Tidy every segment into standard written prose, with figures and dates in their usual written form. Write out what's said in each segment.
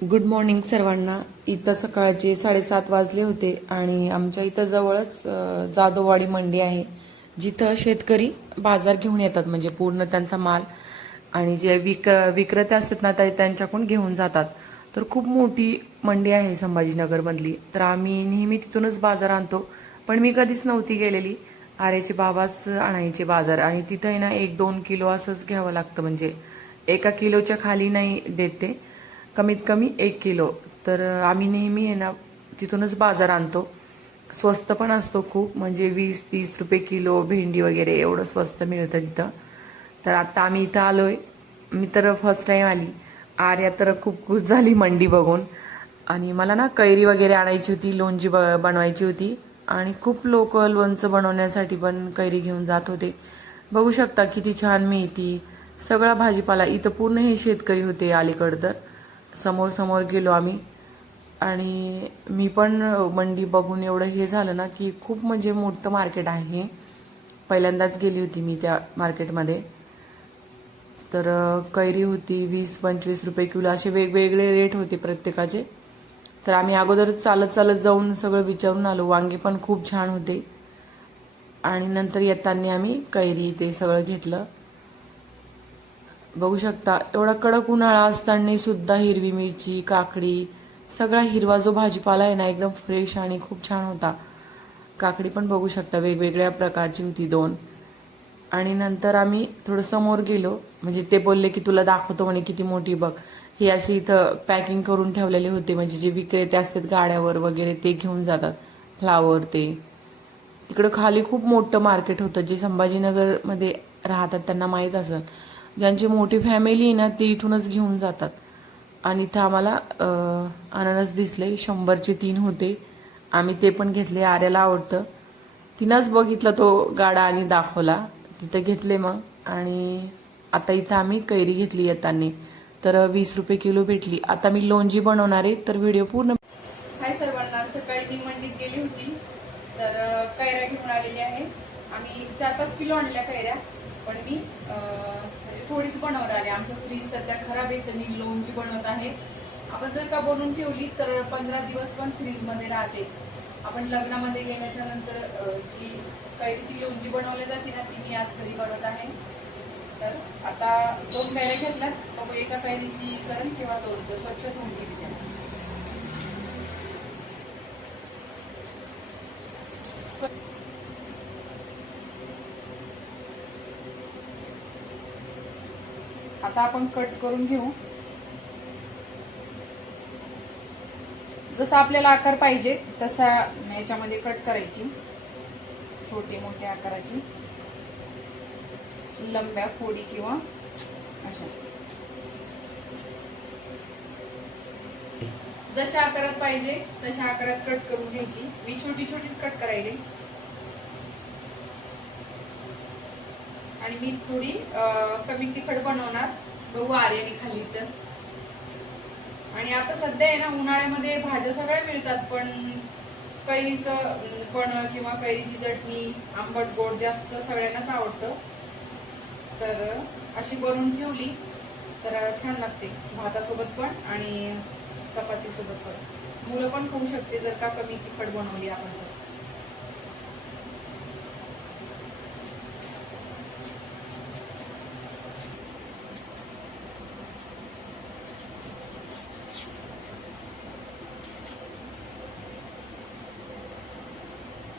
Good morning सर्वांना. इथं सकाळचे 7:30 वाजले होते आणि आमच्या इथं जवळच जाधववाडी मंडी आहे, जिथं शेतकरी बाजार घेऊन येतात, म्हणजे पूर्ण त्यांचा माल आणि जे विक्रेते असतात ना ते त्यांच्याकडून घेऊन जातात. तर खूप मोठी मंडी आहे संभाजीनगरमधली. तर आम्ही नेहमी तिथूनच बाजार आणतो, पण मी कधीच नव्हती गेलेली. आर्याचे बाबाच आणायचे बाजार आणि तिथं आहे ना 1-2 किलो असंच घ्यावं लागतं, म्हणजे 1 किलोच्या खाली नाही देते, कमीत कमी 1 किलो. तर आम्ही नेहमी आहे ना तिथूनच बाजार आणतो. स्वस्त पण असतो खूप, म्हणजे 20-30 रुपये किलो भेंडी वगैरे एवढं स्वस्त मिळतं तिथं. तर आता आम्ही इथं आलोय. मी तर फर्स्ट टाइम आली. आर्या तर खूप खुश झाली मंडी बघून. आणि मला ना कैरी वगैरे आणायची होती, लोणची बनवायची होती आणि खूप लोक लोणचं बनवण्यासाठी पण कैरी घेऊन जात होते. बघू शकता किती छान मेथी, सगळा भाजीपाला इथं पूर्ण हे शेतकरी होते अलीकडं. तर समोर समोर गेलो आम्ही आणि मी पण मंडी बघून एवढं हे झालं ना की खूप म्हणजे मोठं मार्केट आहे. पहिल्यांदाच गेली होती मी त्या मार्केटमध्ये. तर कैरी होती 20-25 रुपये किलो, असे वेगवेगळे रेट होते प्रत्येकाचे. तर आम्ही अगोदर चालत चालत जाऊन सगळं विचारून आलो. वांगे पण खूप छान होते आणि नंतर येताना आम्ही कैरी ते सगळं घेतलं. बघू शकता एवढा कडक उन्हाळा असताना सुद्धा हिरवी मिरची, काकडी, सगळा हिरवा जो भाजीपाला आहे ना एकदम फ्रेश आणि खूप छान होता. काकडी पण बघू शकता वेगवेगळ्या प्रकारची होती 2. आणि नंतर आम्ही थोडं समोर गेलो, म्हणजे ते बोलले की तुला दाखवतो म्हणे किती मोठी बघ. हे अशी इथं पॅकिंग करून ठेवलेले होते, म्हणजे जे विक्रेते असतात गाड्यावर वगैरे ते घेऊन जातात फ्लावर ते. तिकडं खाली खूप मोठं मार्केट होतं. जे संभाजीनगरमध्ये राहतात त्यांना माहीत असेल, ज्यांची मोठी फॅमिली आहे ना ते इथूनच घेऊन जातात. आणि इथं आम्हाला अननस दिसले, 100चे 3 होते. आम्ही ते पण घेतले, आर्याला आवडतं. तिनंच बघितला तो गाडा आणि दाखवला, तिथं घेतले मग. आणि आता इथं आम्ही कैरी घेतली येताना, तर 20 रुपये किलो भेटली. आता मी लोणची बनवणार आहे, तर व्हिडिओ पूर्ण. हाय सर्वांना. सकाळी मी मंडीत गेली होती, तर कैऱ्या घेऊन आलेली आहे. आम्ही 4-5 किलो आणल्या कैऱ्या, पण मी म्हणजे थोडीच बनवणार आहे. आमचं फ्रीज सध्या खराब आहे, तर मी लोणची बनवत आहे. आपण जर का बनवून ठेवली तर 15 दिवस पण फ्रीजमध्ये राहते. आपण लग्नामध्ये गेल्याच्या नंतर जी कैरीची लोणची बनवली जाते ना ती मी आज घरी बनवत आहे. तर आता 2 कैऱ्या घेतल्यात, बघू एका कैरीची करण किंवा 2 स्वच्छ धुवून घेतली. आता आपण कट करून घेऊ, जसा आपल्याला आकार पाहिजे तसा याच्यामध्ये कट करायची. छोटे मोठे आकाराची लंब्या फोडी किंवा अशा जशा आकारात पाहिजे तशा आकारात कट करून घ्यायची. मी छोटी छोटीच कट करायले आणि मी थोडी कमी तिखट बनवणार. बघू आर्याने खाल्ली तर. आणि आता सध्या आहे ना उन्हाळ्यामध्ये भाज्या सगळ्या मिळतात, पण कैरीचं पण किंवा कैरीची चटणी आंबट गोड जास्त सगळ्यांनाच आवडतं. तर अशी बनवून ठेवली तर छान लागते भातासोबत पण आणि चपाती सोबत पण. मुलं पण खाऊ शकते जर का कमी तिखट बनवली आपण तर.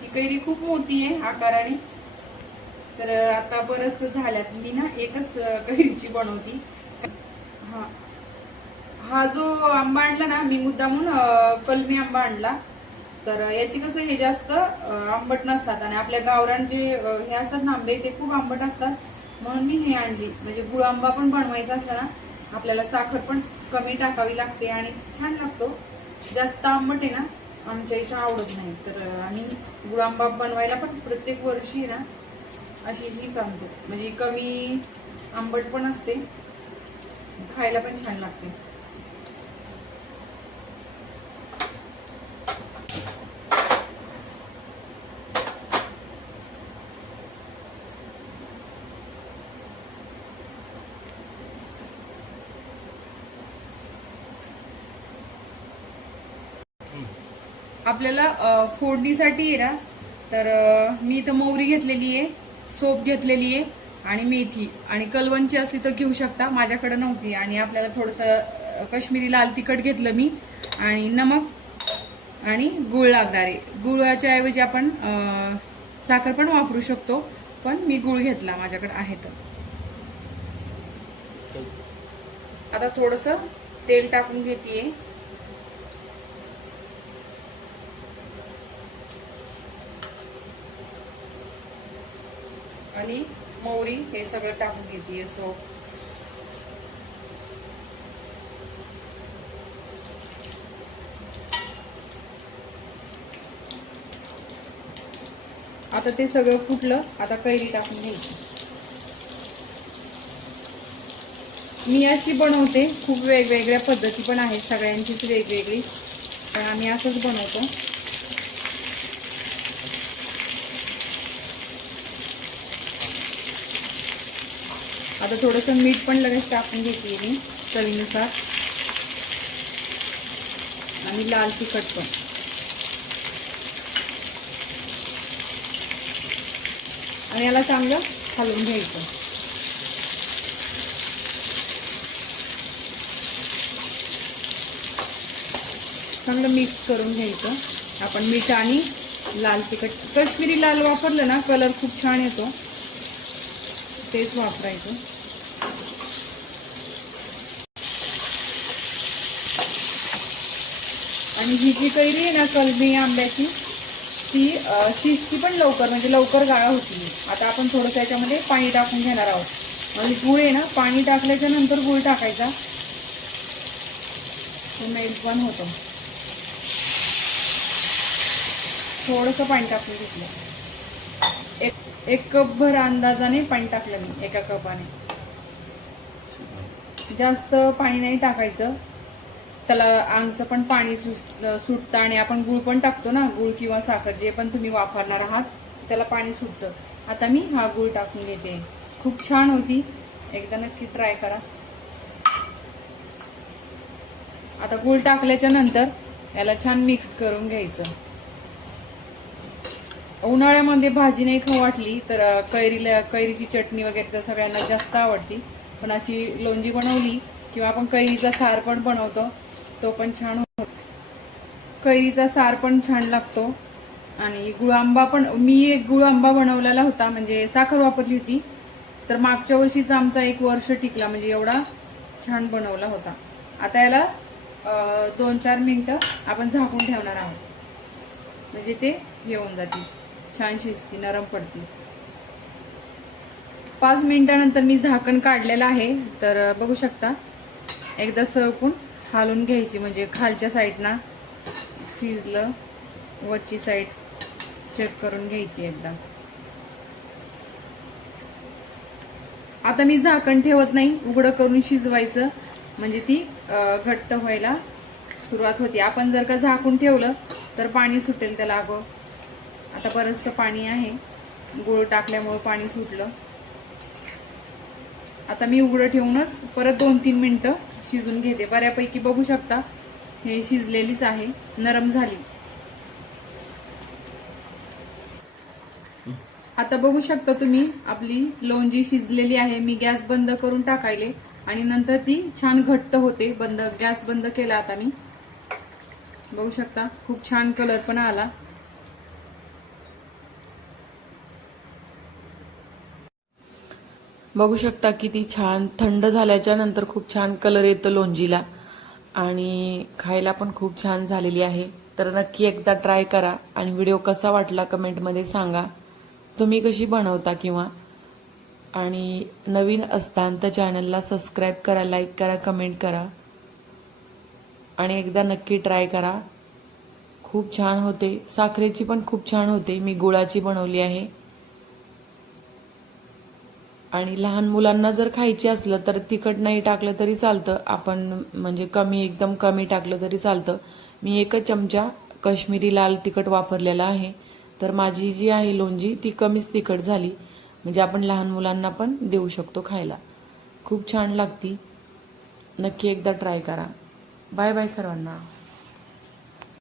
ही कैरी खूप मोठी आहे आकाराने, तर आता बरंच झाल्यात. मी ना एकच कैरीची बनवती. हा हा जो आंबा आणला ना मी मुद्दामून कलमी आंबा आणला. तर याची कसं हे जास्त आंबट नसतात आणि आपल्या गावरान जे हे असतात ना आंबे ते खूप आंबट असतात, म्हणून मी हे आणली. म्हणजे गुळ आंबा पण बनवायचा असला ना आपल्याला साखर पण कमी टाकावी लागते आणि छान लागतो. जास्त आंबट आहे ना आमच्या इथं आवडत नाही, तर आम्ही गुळ आंबा बनवायला पण प्रत्येक वर्षी ना अशी ही सांगतो, म्हणजे कमी आंबट पण असते, खायला पण छान लागते. आपल्याला फोडणीसाठी आहे ना, तर मी इथं मोहरी घेतलेली आहे, सोप घेतलेली आहे आणि मेथी आणि कलवंची असली तर घेऊ शकता, माझ्याकडे नव्हती. आणि आपल्याला थोडंसं काश्मीरी लाल तिखट घेतलं मी आणि नमक आणि गुळ लागणार आहे. गुळाच्या ऐवजी आपण साखर पण वापरू शकतो, पण मी गुळ घेतला, माझ्याकडे आहे तर. आता थोडंसं तेल टाकून घेते आणि मोहरी हे सगळं टाकून घेते. सो आता ते सगळं फुटलं, आता कैरी टाकून घ्यायची. मी अशी बनवते, खूप वेगवेगळ्या पद्धती पण आहेत, सगळ्यांचीच वेगवेगळी, पण आम्ही असंच बनवतो. आता थोडंसं मीठ पण लगेच टाकून घेते मी चवीनुसार आणि लाल तिखट पण. आणि याला चांगलं हलवून घ्यायचं. चांगलं मिक्स करून घ्यायचं. आपण मीठ आणि लाल तिखट, काश्मीरी लाल वापरलं ना कलर खूप छान येतो, तेच वापरायचं. आणि ही जी कैरी आहे ना कलमी आंब्याची, ती शिजती पण लवकर, म्हणजे लवकर गाळा होती. आता आपण थोडं त्याच्यामध्ये पाणी टाकून घेणार आहोत. आणि गुळ आहे ना, पाणी टाकल्याच्या नंतर गुळ टाकायचा, तो मेल्ट पण होतो. थोडंसं पाणी टाकून घेतलं, एक कप भर अंदाजाने पाणी टाकलं मी, एका कपाने. जास्त पाणी नाही टाकायचं, त्याला अंगचं पण पाणी सुटतं आणि आपण गुळ पण टाकतो ना, गुळ किंवा साखर जे पण तुम्ही वापरणार आहात त्याला पाणी सुटतं. आता मी हा गुळ टाकून घेते. खूप छान होती, एकदा नक्की ट्राय करा. आता गुळ टाकल्याच्या नंतर याला छान मिक्स करून घ्यायचं. उन्हाळ्यामध्ये भाजी नाही खाऊ वाटली तर कैरीची चटणी वगैरे तर सगळ्यांना जास्त आवडती, पण अशी लोणजी बनवली किंवा आपण कैरीचा सार पण बनवतो, तो पण छान होतो. कैरीचा सार पण छान लागतो. आणि गुळ आंबा पण, मी एक गुळ आंबा बनवलेला होता, म्हणजे साखर वापरली होती, तर मागच्या वर्षीच आमचा 1 वर्ष टिकला, म्हणजे एवढा छान बनवला होता. आता याला 2-4 मिनिटं आपण झाकून ठेवणार आहोत, म्हणजे ते येऊन जातील, छान शिजती, नरम पडती. 5 मिनिटानंतर मी झाकण काढलेलं आहे, तर बघू शकता. एकदा सरकून हालून घ्यायची, म्हणजे खालच्या साईडना शिजलं, वरची साईड चेक करून घ्यायची एकदा. आता मी झाकण ठेवत नाही, उघडं करून शिजवायचं, म्हणजे ती घट्ट व्हायला सुरुवात होती. आपण जर का झाकून ठेवलं तर पाणी सुटेल त्याला. अगं आता बरंचसं पाणी आहे, गुळ टाकल्यामुळे पाणी सुटलं. आता मी उघडं ठेवूनच परत 2-3 मिनिटं शिजून घेते. बऱ्यापैकी बघू शकता हे शिजलेलीच आहे, नरम झाली. आता बघू शकता तुम्ही, आपली लोणजी शिजलेली आहे. मी गॅस बंद करून टाकायले आणि नंतर ती छान घट्ट होते. गॅस बंद केला आता मी. बघू शकता खूप छान कलर पण आला. बघू शकता किती छान, थंड झाल्याच्या नंतर खूप छान कलर येतो लोणजीला आणि खायला पण खूप छान झालेली आहे. तर नक्की एकदा ट्राय करा आणि व्हिडिओ कसा वाटला कमेंटमध्ये सांगा, तुम्ही कशी बनवता किंवा. आणि नवीन असताना तर चॅनलला सबस्क्राईब करा, लाईक करा, कमेंट करा आणि एकदा नक्की ट्राय करा. खूप छान होते. साखरेची पण खूप छान होते, मी गुळाची बनवली आहे. आणि लहान मुलांना जर खायची असलं तर तिखट नाही टाकलं तरी चालतं, आपण म्हणजे एकदम कमी टाकलं तरी चालतं. मी 1 चमचा काश्मीरी लाल तिखट वापरलेला आहे, तर माझी जी आहे लोणजी ती कमीच तिखट झाली, म्हणजे आपण लहान मुलांना पण देऊ शकतो खायला. खूप छान लागती, नक्की एकदा ट्राय करा. बाय बाय सर्वांना.